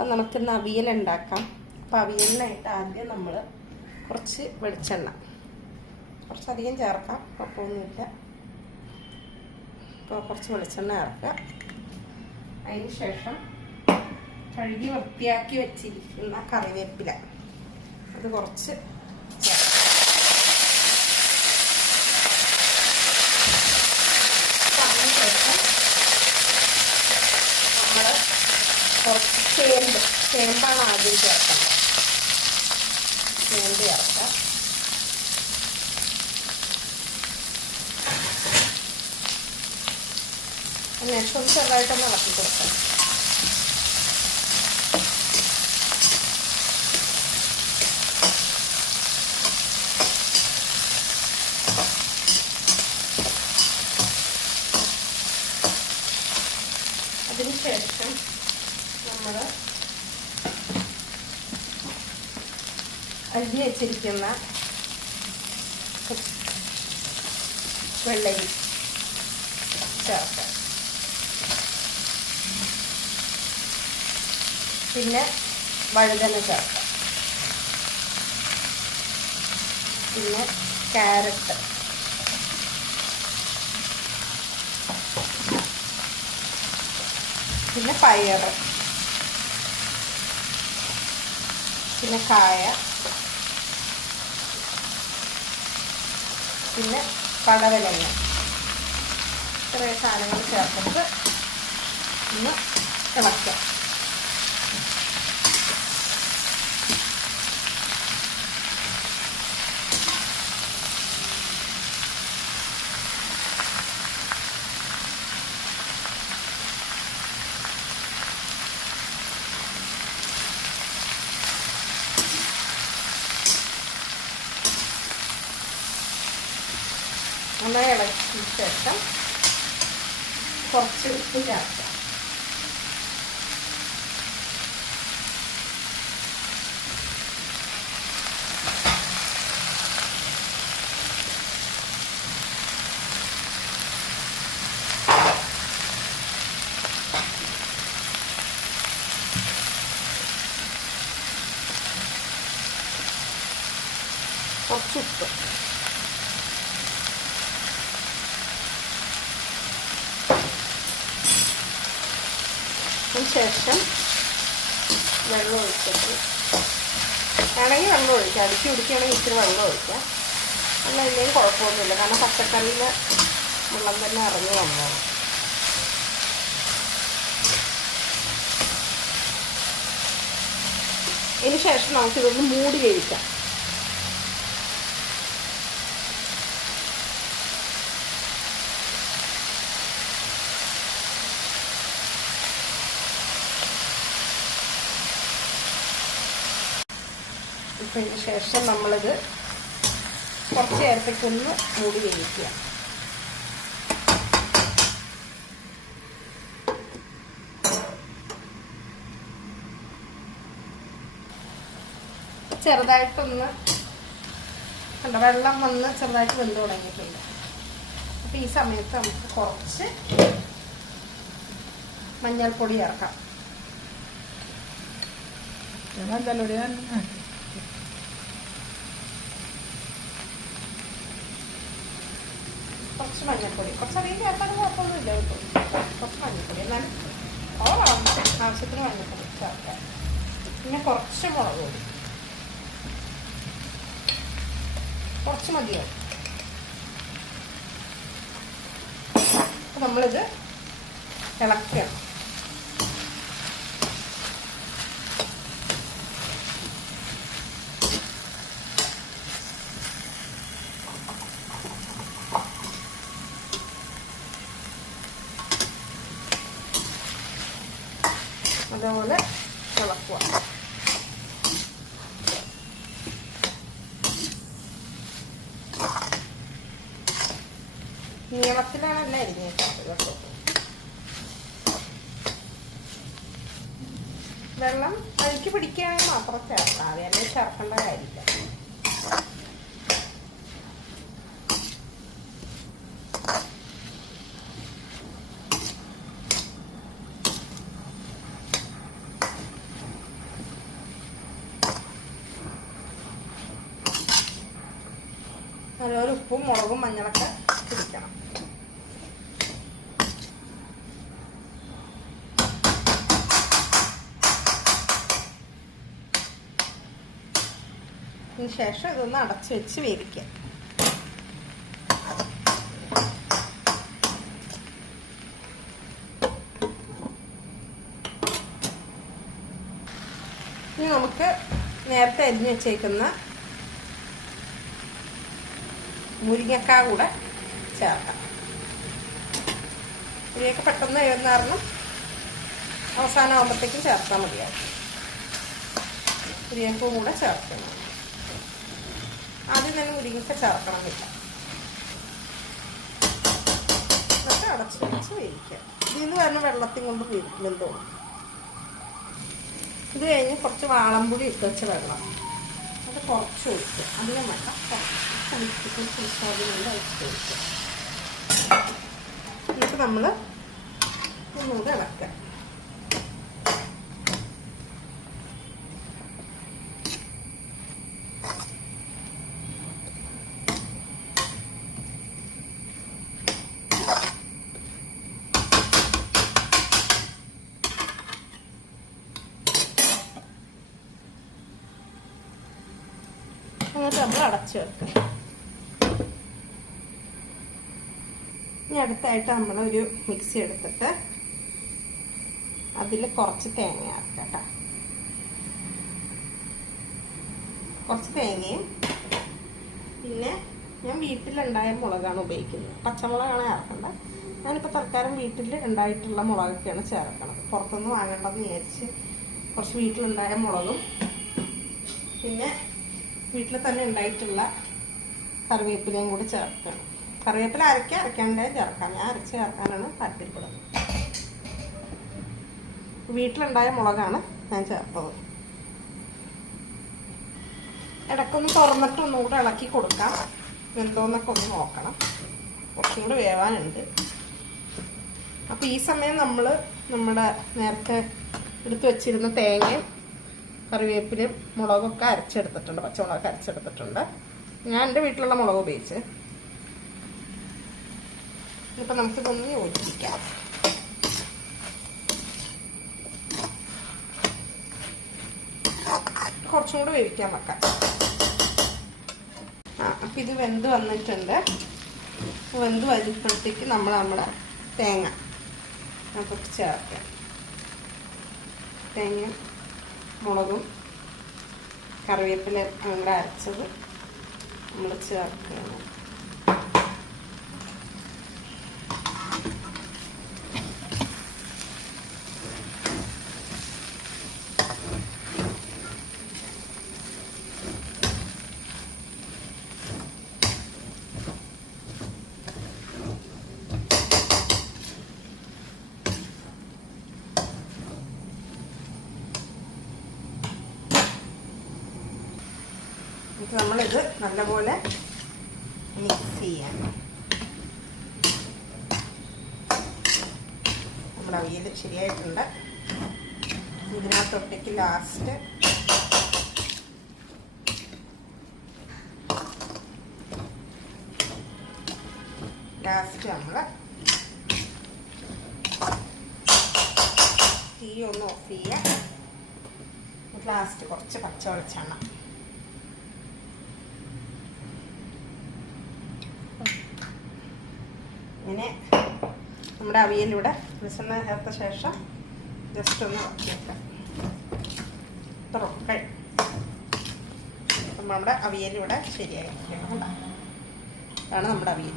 അപ്പം നമുക്കിന്ന് അവിയൽ ഉണ്ടാക്കാം. അപ്പം അവിയലിനായിട്ട് ആദ്യം നമ്മൾ കുറച്ച് വെളിച്ചെണ്ണ കുറച്ചധികം ചേർക്കാം, കുഴപ്പമൊന്നുമില്ല. അപ്പോൾ കുറച്ച് വെളിച്ചെണ്ണ ചേർക്കുക. അതിന് ശേഷം കഴുകി വൃത്തിയാക്കി വെച്ചിരിക്കുന്ന കറിവേപ്പില അത് കുറച്ച് ചേർക്കാം. അതിന് ശേഷം നമ്മൾ കുറച്ച് ചേമ്പാണ് ആദ്യം ചേർക്കേണ്ടത്. ചേമ്പ് ചേർക്കാം. അതിനുശേഷം ഒന്ന് ചെറുതായിട്ടൊന്ന് ഇളക്കി കൊടുക്കാം. അതിനുശേഷം നമ്മൾ അരിഞ്ഞ് വെച്ചിരിക്കുന്ന വെള്ളരി ചേർക്കാം. പിന്നെ വഴുതന ചേർക്കാം. പിന്നെ ക്യാരറ്റ്, പിന്നെ പയർ, പിന്നെ കായ, പിന്നെ പടവലങ്ങ, ഇത്രയും സാധനങ്ങൾ ചേർത്തിട്ട് ഒന്ന് ഇളക്കാം. നന്നായി ഇളക്കിയ ശേഷം കുറച്ച് ഉപ്പ് ചേർക്കാം. കുറച്ച് ഉപ്പ്, ശേഷം വെള്ളം ഒഴിച്ചിട്ട് വേണമെങ്കിൽ വെള്ളം ഒഴിക്കാം. അടുക്കി കുടിക്കുകയാണെങ്കിൽ ഇച്ചിരി വെള്ളം ഒഴിക്കാം. അല്ല ഇല്ലെങ്കിൽ കുഴപ്പമൊന്നുമില്ല, കാരണം പച്ചക്കറിയിൽ വെള്ളം തന്നെ ഇറങ്ങി വന്നോളും. ഇതിന് ശേഷം നമുക്കിതൊന്ന് മൂടി വേവിക്കാം. ഇപ്പം ഇതിന് ശേഷം നമ്മളിത് കുറച്ച് നേരത്തേക്കൊന്ന് മൂടി വേവിക്കുക. ചെറുതായിട്ടൊന്ന് കണ്ട വെള്ളം വന്ന് ചെറുതായിട്ട് വെന്ത് തുടങ്ങിയിട്ടുണ്ട്. അപ്പം ഈ സമയത്ത് നമുക്ക് കുറച്ച് മഞ്ഞൾപ്പൊടി ചേർക്കാം. കുറച്ച് മഞ്ഞൾപ്പൊടി, കുറച്ചധികം ചേർത്താലും കുഴപ്പമൊന്നുമില്ല കേട്ടോ. കുറച്ച് മഞ്ഞൾപ്പൊടി, എന്നാലും ആവശ്യത്തിന് മഞ്ഞൾപ്പൊടി ചേർക്കാം. പിന്നെ കുറച്ച് മുളക് പൊടി, കുറച്ച് മതിയാവും. അപ്പം നമ്മളിത് ഇളക്കണം. അതേപോലെ ഇളക്കുക. നീളത്തിലാണല്ല അരിഞ്ഞേക്കുന്നത് കേട്ടോ. വെള്ളം അതിലേക്ക് പിടിക്കുകയാണെങ്കിൽ മാത്രം ചേർക്കാം. അല്ലെങ്കിൽ ചേർക്കേണ്ട കാര്യമില്ല. നല്ലൊരു ഉപ്പും മുളകും മഞ്ഞളൊക്കെ പിടിക്കണം. അതിന് ശേഷം ഇതൊന്ന് അടച്ച് വെച്ച് വേവിക്കാം. ഇനി നമുക്ക് നേരത്തെ അരിഞ്ഞ് വെച്ചേക്കുന്ന മുരിങ്ങക്ക കൂടെ ചേർക്കാം. മുരിങ്ങക്ക പെട്ടെന്ന് വേവുന്ന കാരണം അവസാനം ആകുമ്പോഴത്തേക്കും ചേർത്താൽ മതിയാവും. മുരിങ്ങക്കവും കൂടെ ചേർക്കണം. ആദ്യം തന്നെ മുരിങ്ങക്ക ചേർക്കണമെന്നില്ല. എന്നിട്ട് അടച്ച് വെച്ച് വേവിക്കാം. ഇതിൽ നിന്ന് വരുന്ന വെള്ളത്തിൽ കൊണ്ട് വെന്തോളും. ഇത് കഴിഞ്ഞ് കുറച്ച് വാളംപുളി ഇട്ട് വെച്ച വെള്ളം അത് കുറച്ച് ഒഴിക്കുക. അധികം വേണ്ട, കുറച്ച് പുളിസ്വാദിനുള്ള ഒഴിച്ച് ഒഴിക്കുക. എന്നിട്ട് നമ്മൾ ഒന്നുകൂടെ ഇളക്കുക. എന്നിട്ട് നമ്മൾ അടച്ചു വെക്കുക. ഇനി അടുത്തായിട്ട് നമ്മളൊരു മിക്സി എടുത്തിട്ട് അതിൽ കുറച്ച് തേങ്ങ ആക്കുക കേട്ടോ. കുറച്ച് തേങ്ങയും പിന്നെ ഞാൻ വീട്ടിലുണ്ടായ മുളകാണ് ഉപയോഗിക്കുന്നത്. പച്ചമുളകാണ് ചേർക്കേണ്ടത്. ഞാനിപ്പോൾ തൽക്കാലം വീട്ടിൽ ഉണ്ടായിട്ടുള്ള മുളകൊക്കെയാണ് ചേർക്കുന്നത്. പുറത്തുനിന്ന് വാങ്ങേണ്ടതെന്ന് വിചാരിച്ച് കുറച്ച് വീട്ടിലുണ്ടായ മുളകും പിന്നെ വീട്ടിൽ തന്നെ ഉണ്ടായിട്ടുള്ള കറിവേപ്പിലയും കൂടി ചേർക്കണം. കറിവേപ്പില അരയ്ക്കാണ്ടേ ചേർക്കാം. ഞാൻ അരച്ച് ചേർക്കാനാണ് താല്പര്യപ്പെടുന്നത്. വീട്ടിലുണ്ടായ മുളകാണ് ഞാൻ ചേർത്തത്. ഇടയ്ക്കൊന്ന് തുറന്നിട്ട് ഒന്നും കൂടെ ഇളക്കി കൊടുക്കാം. വെന്തോന്നൊക്കെ ഒന്ന് നോക്കണം. കുറച്ചും കൂടെ വേവാനുണ്ട്. അപ്പോൾ ഈ സമയം നമ്മൾ നമ്മുടെ നേരത്തെ എടുത്ത് വെച്ചിരുന്ന തേങ്ങയും കറിവേപ്പിലയും മുളകൊക്കെ അരച്ചെടുത്തിട്ടുണ്ട്. പച്ചമുളകൊക്കെ അരച്ചെടുത്തിട്ടുണ്ട്. ഞാൻ എൻ്റെ വീട്ടിലുള്ള മുളക് ഉപയോഗിച്ച്. ഇപ്പം നമുക്കിതൊന്ന് യോജിപ്പിക്കാം. കുറച്ചും കൂടെ വേവിക്കാൻ വെക്കാം. അപ്പം ഇത് വെന്ത് വന്നിട്ടുണ്ട്. വെന്ത് വരുമ്പോഴത്തേക്ക് നമ്മുടെ തേങ്ങ നമുക്ക് ചേർക്കാം. തേങ്ങയും മുളകും കറിവേപ്പില അങ്ങനെ അരച്ചത് നമ്മൾ ചേർക്കണം. നമ്മളിത് നല്ലപോലെ മിക്സ് ചെയ്യാം. നമ്മുടെ അവിയൽ ശരിയായിട്ടുണ്ട്. ഇതിനകത്തൊട്ടേക്ക് ലാസ്റ്റ് നമ്മൾ തീ ഒന്ന് ഓഫ് ചെയ്യാം. ലാസ്റ്റ് കുറച്ച് പച്ച വെളിച്ചെണ്ണ ഇങ്ങനെ നമ്മുടെ അവിയലിവിടെ വെളിച്ചെണ്ണ ചേർത്ത ശേഷം ജസ്റ്റ് ഒന്ന് വെക്കാം. ഇത്രയൊക്കെ നമ്മുടെ അവിയലിവിടെ ശരിയായിരിക്കണം. അതാണ് നമ്മുടെ അവിയൽ.